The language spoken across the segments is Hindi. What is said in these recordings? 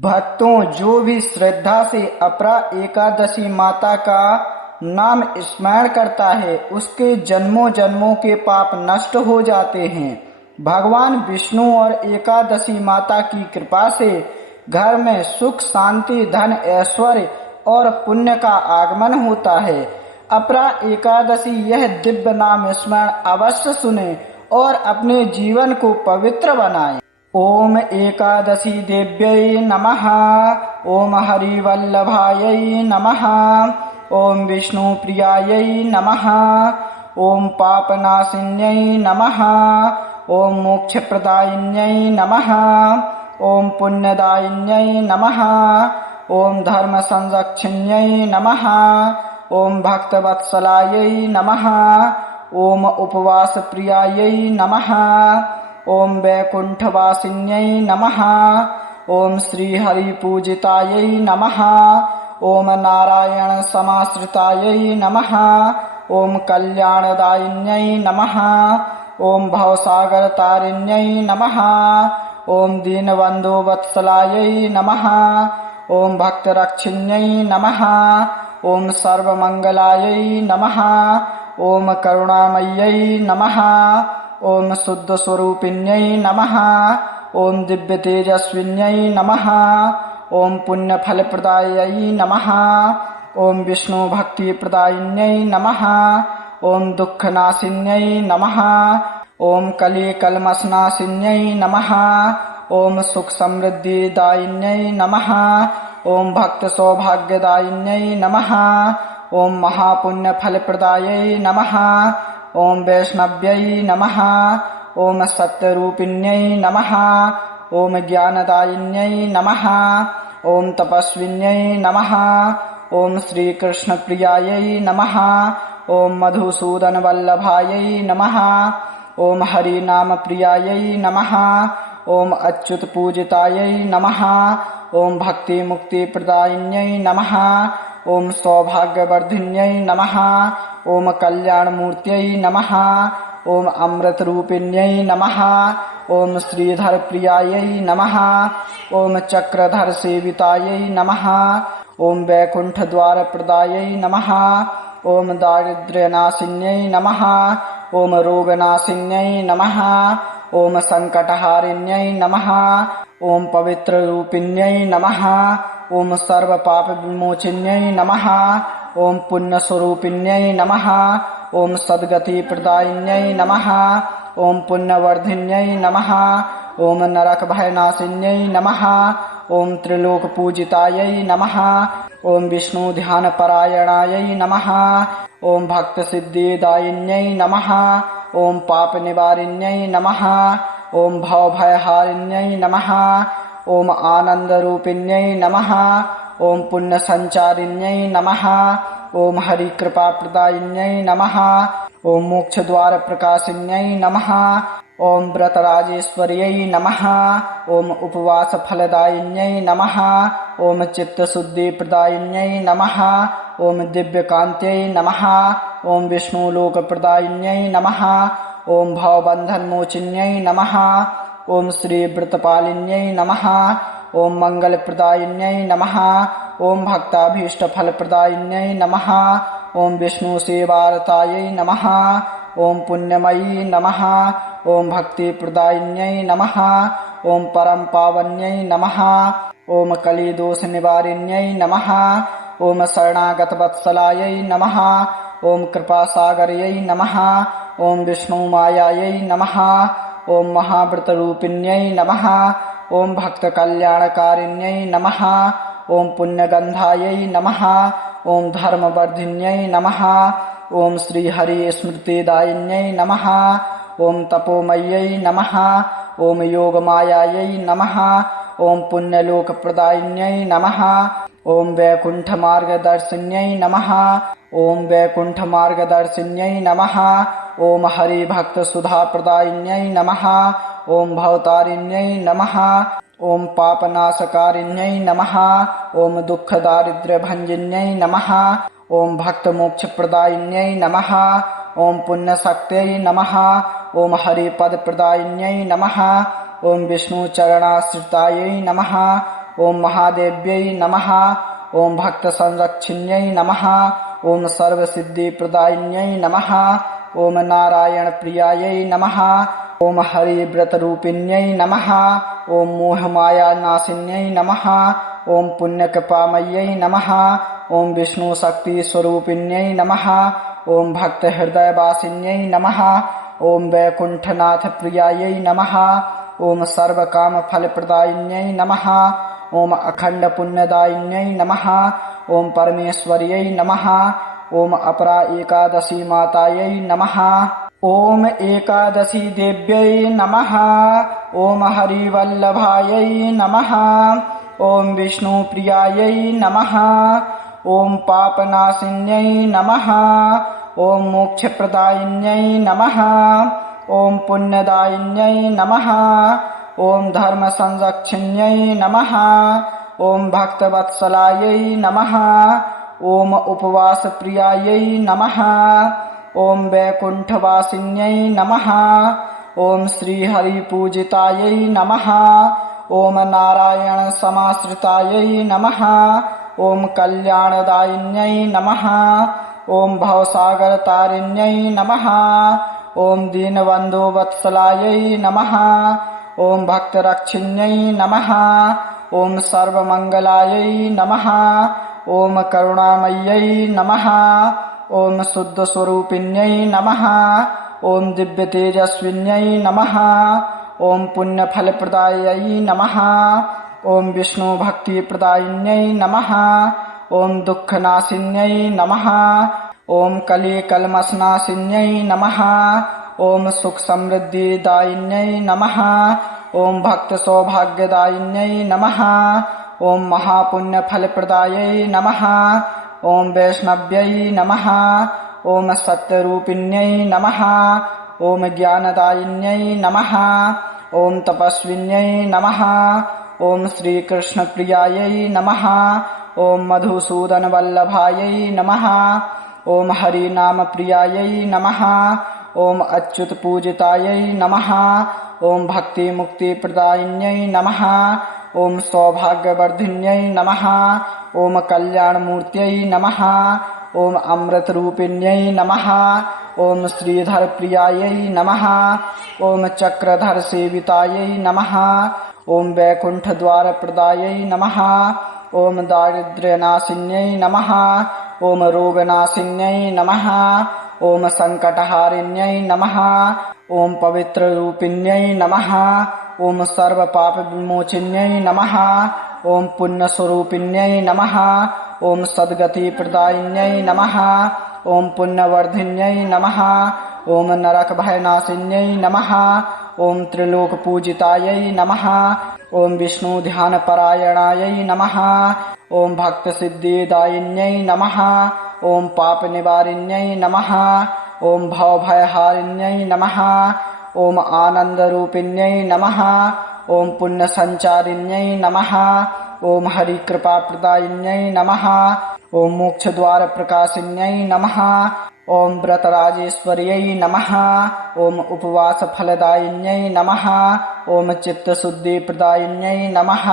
भक्तों, जो भी श्रद्धा से अपरा एकादशी माता का नाम स्मरण करता है उसके जन्मों जन्मों के पाप नष्ट हो जाते हैं। भगवान विष्णु और एकादशी माता की कृपा से घर में सुख शांति धन ऐश्वर्य और पुण्य का आगमन होता है। अपरा एकादशी यह दिव्य नाम स्मरण अवश्य सुने और अपने जीवन को पवित्र बनाएं। ओम एकादशी देव्यै नमः। ओम हरिवल्लभायै नमः। ओम विष्णुप्रियायै नमः। ओम पापनाशिन्यै नमः। ओम मोक्षप्रदायिन्यै नमः। ओम पुण्यदायिन्यै नमः। ओम धर्मसंरक्षिण्यै नमः। ओम भक्तवत्सलायै नमः। ओम उपवासप्रियायै नमः। ओम वैकुंठवासिन्यै नमः। ओम श्रीहरिपूजितायै नमः। ओम नारायण समाश्रितायै नमः। ओम कल्याणदायिन्यै नमः। ओम भवसागरतारिण्यै नमः। ओम दीनबन्धो वत्सलायै नमः। ओम भक्तरक्षिण्यै नमः। ओम सर्वमंगलायै नमः। ओम करुणामय्यै नमः। ओम शुद्ध स्वरूपिण्यै नमः। ओम दिव्य तेजस्विन्यै नमः। ओम पुण्य फलप्रदायै नमः। ओम विष्णु भक्ति प्रदायिन्यै नमः। ओम दुःखनाशिन्यै नमः। ओम कली कल्मषनाशिन्यै नमः। ओम सुख समृद्धिदायिन्यै नमः। ओम भक्त सौभाग्यदायिन्यै नमः। ओम महापुण्य फलप्रदायै नमः। ओम वैष्णव्यै नमः। ओम सत्यरूपिण्यै नमः। ओम ज्ञानदायिन्यै नमः। ओम तपस्विन्यै नमः। ओम श्रीकृष्णप्रियायै नमः। ओम मधुसूदनवल्लभायै नमः। ओम हरिनामप्रियायै नमः। ओम अच्युतपूजितायै नमः। ओम भक्तिमुक्तिप्रदायिन्यै नमः। ओम सौभाग्यवर्धिन्यै नमः। ओम कल्याणमूर्त्यै नमः। ओम अमृतरूपिण्यै नमः। ओम श्रीधरप्रियायै नमः। ओम चक्रधरसेवितायै नमः। ओम वैकुंठद्वारप्रदायै नमः। ओम दारिद्र्यनाशिन्यै नमः। ओम रोगनाशिन्यै नमः। ओम संकटहारिण्यै नमः। ओम पवित्ररूपिण्यै नमः। ओम सर्वपापविमोचिन्यै नमः। ओम पुण्यस्वरूपिण्यै नमः। ओम सद्गतिप्रदायिन्यै नमः। ओम पुण्यवर्धिन्यै नमः। ओम नरकभयनाशिन्यै नमः। ओम त्रिलोकपूजितायै नमः। ओम विष्णुध्यानपरायणायै नमः। ओम भक्तसिद्धिदायिन्यै नमः। ओम पापनिवारिण्यै नमः। ओम भवभयहारिण्यै नमः। ओम आनन्दरूपिण्यै नमः। ओम पुण्यसञ्चारिण्यै नमः। ओम हरिकृपाप्रदायिन्यै नमः। ओम मोक्षद्वारप्रकाशिन्यै नमः। ओम व्रतराजेश्वर्यै नमः। ओम उपवासफलदायिन्यै नमः। ओम चित्तशुद्धिप्रदायिन्यै नमः। ओम दिव्यकान्त्यै नमः। ओम विष्णुलोकप्रदायिन्यै नमः। ओम भवबन्धनमोचिन्यै नमः। ओम श्रीव्रतपालिन्यै नमः। ओम मंगलप्रदायिन्यै नमः। ओम भक्ताभीष्टफलप्रदायिन्यै नमः। ओम विष्णुसेवारतायै नमः। ओम पुण्यमयी नमः। ओम भक्तिप्रदायिन्यै नमः। ओम परमपावन्यै नमः। ओम कलिदोषनिवारिण्यै नमः। ओम शरणागतवत्सलायै नमः। ओम कृपासागर्यै नमः। ओम विष्णुमायायै नमः। ओम महाव्रतरूपिण्यै नमः। ओम भक्तकल्याणकारिण्यै नमः। ओम पुण्यगन्धायै नमः। ओम धर्मवर्धिन्यै नमः। ओम श्रीहरिस्मृतिदायिन्यै नमः। ओम तपोमय्यै नमः। ओम योगमायायै नमः। ओम पुण्यलोकप्रदायिन्यै नमः। ओम वैकुण्ठमार्गदर्शिन्यै नमः। ओम वैकुण्ठमार्गदर्शिन्यै नमः। ओम हरिभक्तसुधाप्रदायिन्यै नमः। ओम भवतारिण्यै नमः। ओम पापनाशकारिण्यै नमः। ओम दुःखदारिद्र्यभञ्जिन्यै नमः। ओम भक्तमोक्षप्रदायिन्यै नमः। ओम पुण्यशक्त्यै नमः। ओम हरिपदप्रदायिन्यै नमः। ओम विष्णुचरणाश्रितायै नमः। ओम महादेव्यै नमः। ओम भक्त संरक्षिण्यै नमः। ओम सर्वसिद्धि प्रदायिन्यै नमः। ओम नारायण प्रियायै नमः। ओम हरि व्रत रूपिण्यै नमः। ओम मोह माया नाशिन्यै नमः। ओम पुण्य कृपामय्यै नमः। ओम विष्णु शक्ति स्वरूपिण्यै नमः। ओम भक्त हृदय वासिन्यै नमः। ओम वैकुंठनाथ प्रियायै नमः। ओम सर्व काम फल प्रदायिन्यै नमः। ओम अखंड पुण्यदायिन्यै नमः। ओम परमेश्वर्यै नमः। ओम अपरा एकादशी मातायै नमः। ओम एकादशी देव्यै नमः। ओम हरिवल्लभायै नमः। ओम विष्णुप्रियायै नमः। ओम पापनाशिन्यै नमः। ओम मोक्षप्रदायिन्यै नमः। ओम पुण्यदायिन्यै नमः। ओम धर्म संरक्षिण्यै नमः। ओम भक्तवत्सलायै नमः। ओम उपवास प्रियायै नमः। ओम वैकुंठवासिन्यै नमः। ओम श्रीहरिपूजितायै नमः। ओम नारायण समाश्रितायै नमः। ओम कल्याणदायिन्यै नमः। ओम भवसागरतारिण्यै नमः। ओम दीनबन्धो वत्सलायै नमः। ओम भक्तरक्षिण्यै नमः। ओम सर्वमंगलायै नमः। ओम करुणामय्यै नमः। ओम शुद्ध स्वरूपिण्यै नमः। ओम दिव्य तेजस्विन्यै नमः। ओम पुण्य फल प्रदायै नमः। ओम विष्णु भक्ति प्रदायिन्यै नमः। ओम दुःखनाशिन्यै नमः। ओम कली कल्मषनाशिन्यै नमः। ओम सुख समृद्धि दायिन्यै नमः। ओम भक्त सौभाग्यदायिन्यै नमः। ओम महापुण्य फल प्रदायै नमः। ओम वैष्णव्यै नमः। ओम सत्यरूपिण्यै नमः। ओम ज्ञानदायिन्यै नमः। ओम तपस्विन्यै नमः। ओम श्रीकृष्ण प्रियायै नमः। ओम मधुसूदन वल्लभायै नमः। ओम हरिनाम प्रियायै नमः। ओम अच्युत पूजितायै नमः। ओम भक्ति मुक्ति प्रदायिन्यै नमः। ओम सौभाग्यवर्धिन्यै नमः। ओम कल्याणमूर्त्यै नमः। ओम अमृत रूपिण्यै नमः। ओम श्रीधर प्रियायै नमः। ओम चक्रधर सेवितायै नमः। ओम वैकुंठ द्वार प्रदायै नमः। ओम दारिद्र्यनाशिन्यै नमः। ओम रोगनाशिन्यै नमः। ओम संकटहारिण्यै नमः। ओम पवित्र रूपिण्यै नमः। ओम सर्व पाप विमोचिन्यै नमः। ओम पुण्य स्वरूपिण्यै नमः। ओम सद्गति प्रदायिन्यै नमः। ओम पुण्यवर्धिन्यै नमः। ओम नरक भयनाशिन्यै नमः। ओम त्रिलोक पूजितायै नमः। ओम विष्णु ध्यान परायणायै नमः। ओम भक्त सिद्धिदायिन्यै नमः। ओम पाप निवारिण्यै नमः। ओम भव भयहारिण्यै नमः। ओम आनंद रूपिण्यै नमः। ओम पुण्य संचारिण्यै नमः। ओम हरि कृपा प्रदायिन्यै नमः। ओम मोक्ष द्वार प्रकाशिन्यै नमः। ओम व्रतराजेश्वर्यै नमः। ओम उपवास फलदायिन्यै नमः। ओम चित्त शुद्धि प्रदायिन्यै नमः।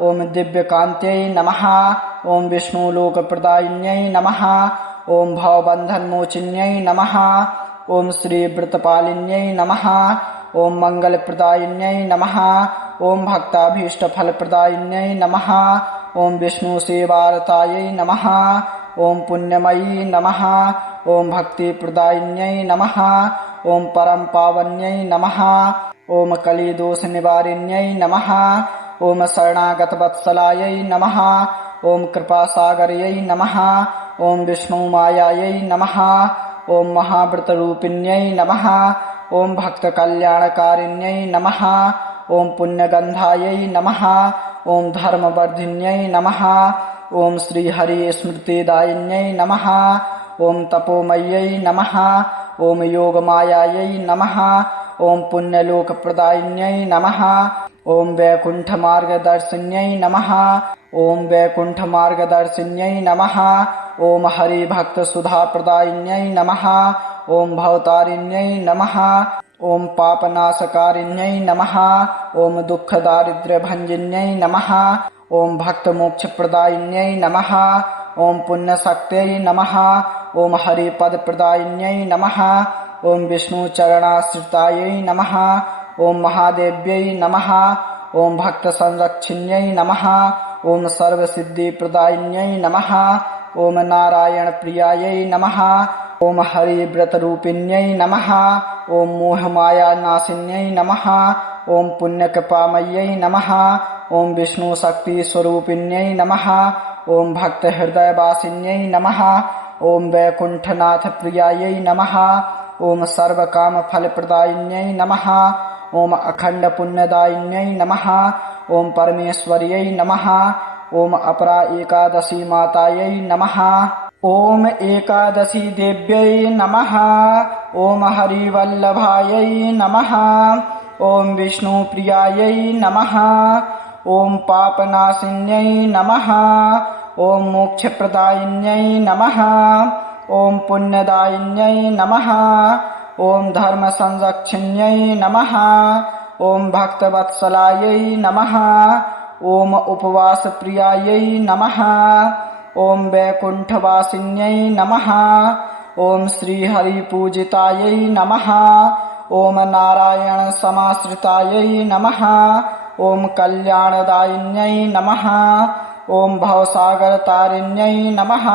ओम दिव्य कांत्यै नमः। ओम विष्णु लोक प्रदायिन्यै नमः। ओम भवबंधन मोचिन्यै नमः। ओम श्री व्रतपालिन्यै नमः। ओम मंगल प्रदायिन्यै नमः। ओम भक्ताभीष्ट फल प्रदायिन्यै नमः। ओम विष्णु सेवारतायै नमः। ओम पुण्यमयी नमः। ओम भक्ति प्रदायिन्यै नमः। ओम परम पावन्यै नमः। ओम कली दोष निवारिण्यै नमः। ओम शरणागत वत्सलायै नमः। ओम कृपा सागर्यै नमः। ओम विष्णु मायायै नमः। ओम महाव्रत रूपिण्यै नमः। ओम भक्त कल्याणकारिण्यै नमः। ओम पुण्यगंधायै नमः। ओम धर्मवर्धिन्यै नमः। ओम श्री हरि स्मृतिदायिन्यै नमः। ओम तपोमय्यै नमः। ओम योग मायायै नमः। ओम पुण्यलोक प्रदायिन्यै नमः। ओम वैकुंठ मार्गदर्शिन्यै नमः। ओम वैकुंठ मार्गदर्शिन्यै नमः। ओम हरि भक्त सुधा प्रदायिन्यै नमः। ओम भवतारिण्यै नमः। ओम पापनाशकारिण्यै नमः। ओम दुःखदारिद्र्यभञ्जिन्यै नमः। ओम भक्तमोक्षप्रदायिन्यै नमः। ओम पुण्यशक्त्यै नमः। ओम हरिपदप्रदायिन्यै नमः। ओम विष्णुचरणाश्रितायै नमः। ओम महादेव्यै नमः। ओम भक्तसंरक्षिण्यै नमः। ओम सर्वसिद्धिप्रदायिन्यै नमः। ओम नारायणप्रियायै नमः। ओम हरिव्रतरूपिण्यै नमः। ओम मोहमायानाशिन्यै नमः। ओम पुण्यकृपामय्यै नमः। ओम विष्णुशक्तिस्वरूपिण्यै नमः। ओम भक्तहृदयवासिन्यै नमः। ओम वैकुण्ठनाथप्रियायै नमः। ओम सर्वकामफलप्रदायिन्यै नमः। ओम अखण्डपुण्यदायिन्यै नमः। ओम परमेश्वर्यै नमः। ओम अपरा एकादशी मातायै नमः। ओम एकादशी देव्यै नमः। ओम हरिवल्लभायै नमः। ओम विष्णुप्रियायै नमः। ओम पापनाशिन्यै नमः। ओम मोक्षप्रदायिन्यै नमः। ओम पुण्यदायिन्यै नमः। ओम धर्मसंरक्षिण्यै नमः। ओम भक्तवत्सलायै नमः। ओम उपवासप्रियायै नमः। ओम वैकुण्ठवासिन्यै नमः। ओम श्रीहरिपूजितायै नमः। ओम नारायणसमाश्रितायै नमः। ओम कल्याणदायिन्यै नमः। ओम भवसागरतारिण्यै नमः।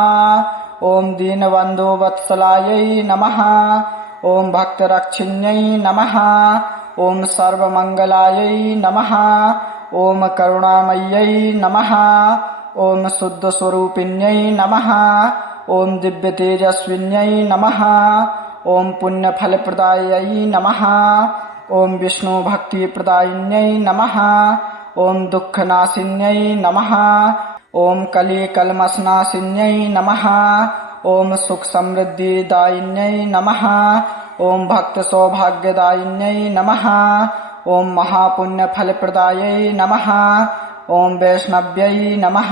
ओम दीनबन्धुवत्सलायै नमः। ओम भक्तरक्षिण्यै नमः। ओम सर्वमङ्गलायै नमः। ओम करुणामय्यै नमः। ओम शुद्धस्वरूपिण्यै नमः। ओम दिव्यतेजस्विन्यै नमः। ओम पुण्यफलप्रदायै नमः। ओम विष्णुभक्तिप्रदायिन्यै नमः। ओम दुःखनाशिन्यै नमः। ओम कलिकल्मषनाशिन्यै नमः। ओम सुखसमृद्धिदायिन्यै नमः। ओम भक्तसौभाग्यदायिन्यै नमः। ओम महापुण्यफलप्रदायै नमः। ओम वैष्णव्यै नमः।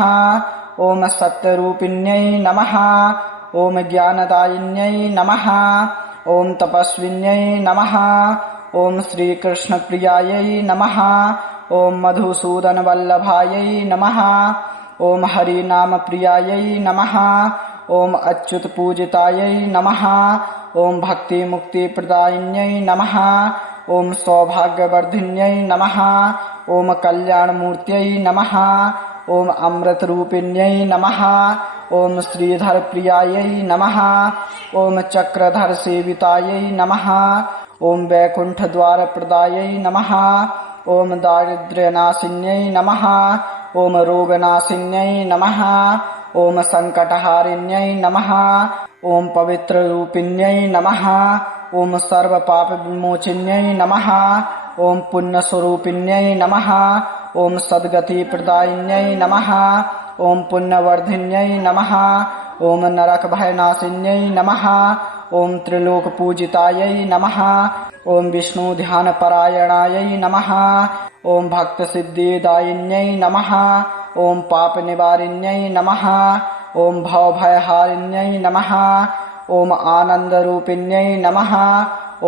ओम सत्यरूपिण्यै नमः। ओम ज्ञानदायिन्यै नमः। ओम तपस्विन्यै नमः। ओम श्रीकृष्णप्रियायै नमः। ओम मधुसूदनवल्लभायै नमः। ओम हरिनामप्रियायै नमः। ओम अच्युतपूजितायै नमः। ओम भक्तिमुक्तिप्रदायिन्यै नमः। ओम सौभाग्यवर्धिन्यै नमः। ओम कल्याणमूर्त्यै नमः। ओम अमृतरूपिण्यै नमः। ओम श्रीधरप्रियायै नमः। ओम चक्रधरसेवितायै नमः। ओम वैकुण्ठद्वारप्रदायै नमः। ओम दारिद्र्यनाशिन्यै नमः। ओम रोगनाशिन्यै नमः। ओम संकटहारिण्यै नमः। ओम पवित्ररूपिण्यै नमः। ओम सर्वपापविमोचिन्यै नमः। ओम पुण्यस्वरूपिण्यै नमः। ओम सद्गतिप्रदायिन्यै नमः। ओम पुण्यवर्धिन्यै नमः। ओम नरकभयनाशिन्यै नमः। ओम त्रिलोकपूजितायै नमः। ओम विष्णुध्यानपरायणायै नमः। ओम भक्तसिद्धिदायिन्यै नमः। ओम पापनिवारिण्यै नमः। ओम भवभयहारिण्यै नमः। ओम आनन्दरूपिण्यै नमः।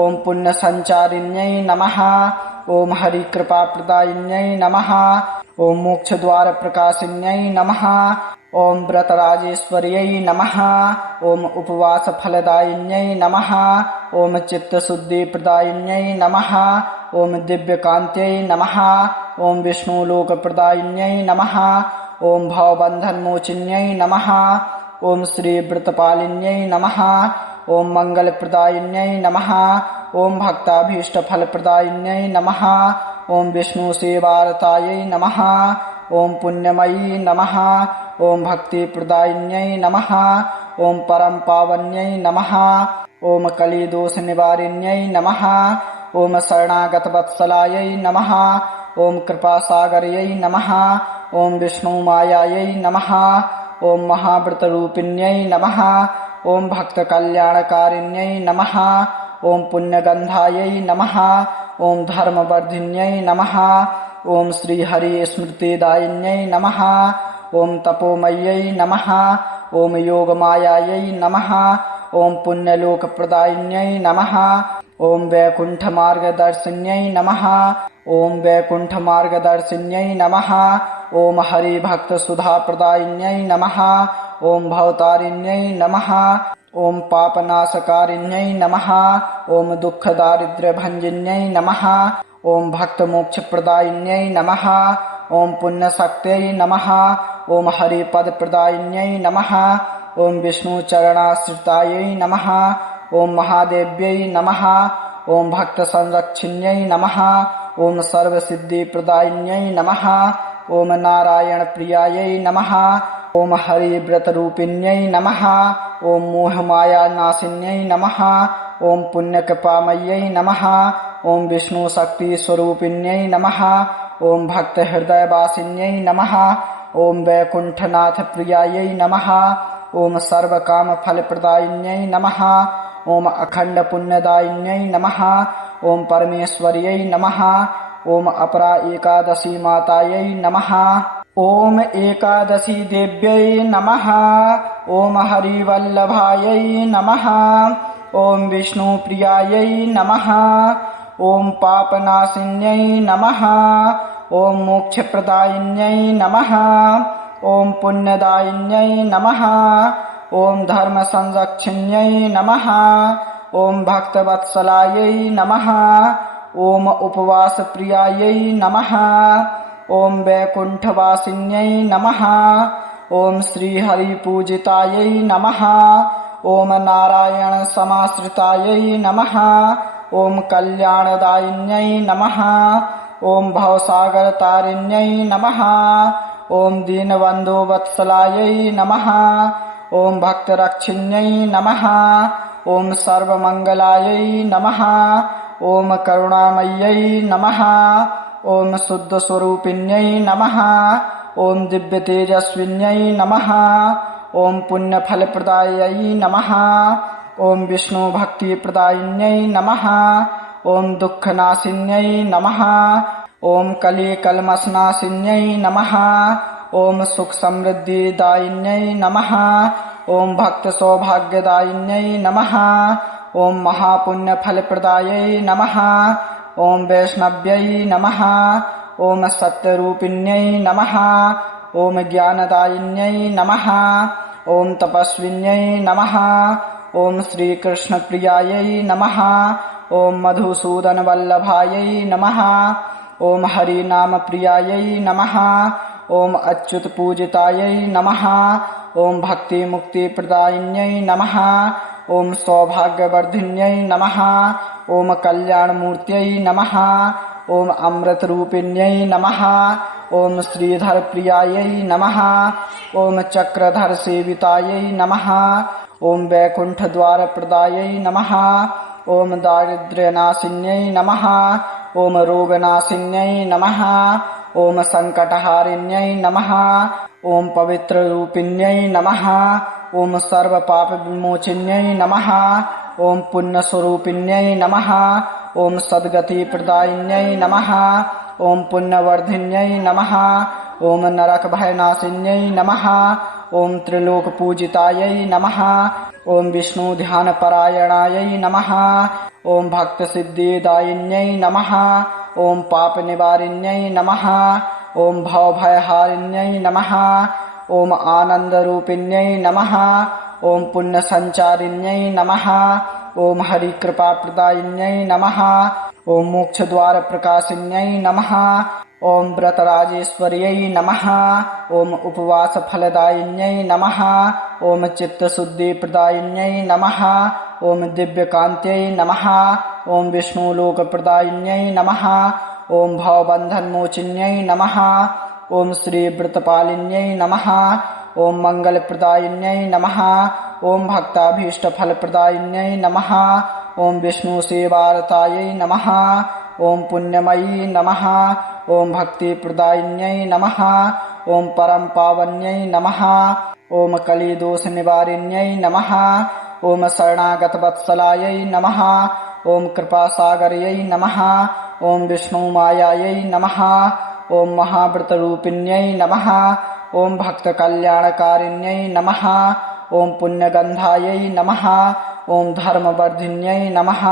ओम पुण्यसञ्चारिण्यै नमः। ओम हरिकृपाप्रदायिन्यै नमः। ओम मोक्षद्वारप्रकाशिन्यै नमः। ओम व्रतराजेश्वर्यै नमः। ओम उपवासफलदायिन्यै नमः। ओम चित्तशुद्धिप्रदायिन्यै नमः। ओम दिव्यकान्त्यै नमः। ओम विष्णुलोकप्रदायिन्यै नमः। ओम भवबन्धनमोचिन्यै नमः। ओम श्रीव्रतपालिन्यै नमः। ओम मङ्गलप्रदायिन्यै नमः। ओम भक्ताभीष्टफलप्रदायिन्यै नमः। ओम विष्णुसेवारतायै नमः। ओम पुण्यमयी नमः। ओम भक्तिप्रदायिन्यै नमः। ओम परमपावन्यै नमः। ओम कलिदोषनिवारिण्यै नमः। ओम शरणागतवत्सलायै नमः। ओम कृपासागर्यै नमः। ओम विष्णुमायायै नमः। ओम महाव्रतरूपिण्यै नमः। ओम भक्तकल्याणकारिण्यै नमः। ओम पुण्यगन्धायै नमः। ओम धर्मवर्धिन्यै नमः। ओम श्रीहरिस्मृतिदायिन्यै नमः। ओम तपोमय्यै नमः। ओम योगमायायै नमः। ओम पुण्यलोकप्रदायिन्यै नमः। ॐ वैकुण्ठमार्गदर्शिन्यै नमः। ॐ वैकुण्ठमार्गदर्शिन्यै नमः। ॐ हरिभक्तसुधाप्रदायिन्यै नमः। ॐ भवतारिण्यै नमः। ॐ पापनाशकारिण्यै नमः। ॐ दुःखदारिद्र्यभञ्जिन्यै नमः। ॐ भक्तमोक्षप्रदायिन्यै नमः। ॐ पुण्यशक्त्यै नमः। ॐ हरिपदप्रदायिन्यै नमः। ॐ विष्णुचरणाश्रितायै नमः। ॐ महादेव्यै नमः। ॐ भक्तसंरक्षिण्यै नमः। ॐ सर्वसिद्धिप्रदायिन्यै नमः। ॐ नारायणप्रियायै नमः। ॐ हरिव्रतरूपिण्यै नमः। ॐ मोहमायानाशिन्यै नमः। ॐ पुण्यकृपामय्यै नमः। ॐ विष्णुशक्तिस्वरूपिण्यै नमः। ॐ भक्तहृदयवासिन्यै नमः। ॐ वैकुण्ठनाथप्रियायै नमः। ॐ सर्वकामफलप्रदायिन्यै नमः। ॐ अखण्डपुण्यदायिन्यै नमः। ॐ परमेश्वर्यै नमः। ॐ अपरा एकादशी मातायै नमः। ॐ एकादशी देव्यै नमः। ॐ हरिवल्लभायै नमः। ॐ विष्णुप्रियायै नमः। ॐ पापनाशिन्यै नमः। ॐ मोक्षप्रदायिन्यै नमः। ॐ पुण्यदायिन्यै नमः। ॐ धर्मसंरक्षिण्यै नमः। ॐ भक्तवत्सलायै नमः। ॐ उपवासप्रियायै नमः। ॐ वैकुण्ठवासिन्यै नमः। ॐ श्रीहरिपूजितायै नमः। ॐ नारायणसमाश्रितायै नमः। ॐ कल्याणदायिन्यै नमः। ॐ भवसागरतारिण्यै नमः। ॐ दीनबन्धुवत्सलायै नमः। ॐ भक्तरक्षिण्यै नमः। ॐ सर्वमङ्गलायै नमः। ॐ करुणामय्यै नमः। ॐ शुद्धस्वरूपिण्यै नमः। ॐ दिव्यतेजस्विन्यै नमः। ॐ पुण्यफलप्रदायै नमः। ॐ विष्णुभक्तिप्रदायिन्यै नमः। ॐ दुःखनाशिन्यै नमः। ॐ कलिकल्मषनाशिन्यै नमः। ॐ सुखसमृद्धिदायिन्यै नमः। ॐ भक्तसौभाग्यदायिन्यै नमः। ॐ महापुण्यफलप्रदायै नमः। ॐ वैष्णव्यै नमः। ॐ सत्यरूपिण्यै नमः। ॐ ज्ञानदायिन्यै नमः। ॐ तपस्विन्यै नमः। ॐ श्रीकृष्णप्रियायै नमः। ॐ मधुसूदनवल्लभायै नमः। ॐ हरिनामप्रियायै नमः। ॐ अच्युतपूजितायै नमः। ॐ भक्तिमुक्तिप्रदायिन्यै नमः। ॐ सौभाग्यवर्धिन्यै नमः। ॐ कल्याणमूर्त्यै नमः। ॐ अमृतरूपिण्यै नमः। ॐ श्रीधरप्रियायै नमः। ॐ चक्रधरसेवितायै नमः। ॐ वैकुण्ठद्वारप्रदायै नमः। ॐ दारिद्र्यनाशिन्यै नमः। ॐ रोगनाशिन्यै नमः। ॐ सङ्कटहारिण्यै नमः। ॐ पवित्ररूपिण्यै नमः। ॐ सर्वपापविमोचिन्यै नमः। ॐ पुण्यस्वरूपिण्यै नमः। ॐ सद्गतिप्रदायिन्यै नमः। ॐ पुण्यवर्धिन्यै नमः। ॐ नरकभयनाशिन्यै नमः। ॐ त्रिलोकपूजितायै नमः। ॐ विष्णुध्यानपरायणायै नमः। ॐ भक्तसिद्धिदायिन्यै नमः। ॐ पापनिवारिण्यै नमः। ॐ भवभयहारिण्यै नमः। ॐ आनन्दरूपिण्यै नमः। ॐ पुण्यसञ्चारिण्यै नमः। ॐ हरिकृपाप्रदायिन्यै नमः। ॐ मोक्षद्वारप्रकाशिन्यै नमः। ॐ व्रतराजेश्वर्यै नमः। ॐ उपवासफलदायिन्यै नमः। ॐ चित्तशुद्धिप्रदायिन्यै नमः। ॐ दिव्यकान्त्यै नमः। ॐ विष्णुलोकप्रदायिन्यै नमः। ॐ भवबन्धनमोचिन्यै नमः। ॐ श्रीव्रतपालिन्यै नमः। ॐ मङ्गलप्रदायिन्यै नमः। ॐ भक्ताभीष्टफलप्रदायिन्यै नमः। ॐ विष्णुसेवारतायै नमः। ॐ पुण्यमयी नमः। ॐ भक्तिप्रदायिन्यै नमः। ॐ परमपावन्यै नमः। ॐ कलिदोषनिवारिण्यै नमः। ॐ शरणागतवत्सलायै नमः। ॐ कृपासागर्यै नमः। ॐ विष्णुमायायै नमः। ॐ महाव्रतरूपिण्यै नमः। ॐ भक्तकल्याणकारिण्यै नमः। ॐ पुण्यगन्धायै नमः। ॐ धर्मवर्धिन्यै नमः।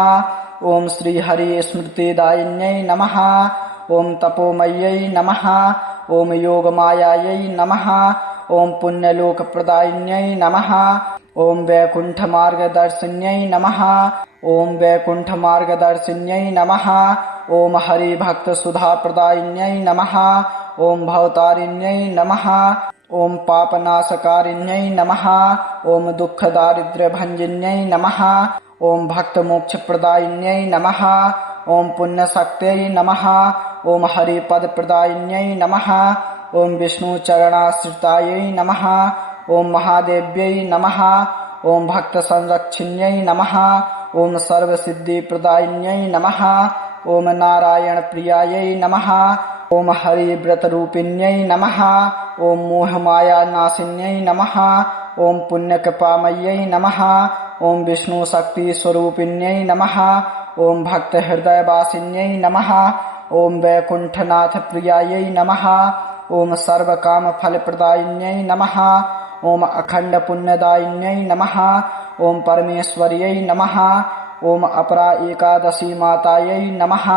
ओम श्री हरि स्मृतिदायिन्यै नमः। ओम तपोमय्यै नमः। ओम योगमायायै नमः। ओम पुण्यलोकप्रदायिन्यै नमः। ओम वैकुण्ठमार्गदर्शिन्यै नमः। ओम वैकुण्ठमार्गदर्शिन्यै नमः। ओम हरिभक्तसुधाप्रदायिन्यै नमः। ओम भवतारिण्यै नमः। ओम पापनाशकारिण्यै नमः। ओम दुःखदारिद्र्यभञ्जिन्यै नमः। ओम भक्तमोक्षप्रदायिन्यै नमः। ओम पुण्यशक्त्यै नमः। ओम हरिपदप्रदायिन्यै नमः। ओम विष्णुचरणाश्रितायै नमः। ओम महादेव्यै नमः। ओम भक्तसंरक्षिण्यै नमः। ओम सर्वसिद्धिप्रदायिन्यै नमः। ओम नारायणप्रियायै नमः। ओम हरिव्रतरूपिण्यै नमः। ओम मोहमायानाशिन्यै नमः। ओम पुण्यकृपामय्यै नमः। ओम विष्णुशक्तिस्वरूपिण्यै नमः। ओम भक्तहृदयवासिन्यै नमः। ओम वैकुण्ठनाथप्रियायै नमः। ओम सर्वकामफलप्रदायिन्यै नमः। ओम अखण्डपुण्यदायिन्यै नमः। ओम परमेश्वर्यै नमः। ओम अपरा एकादशी मातायै नमः।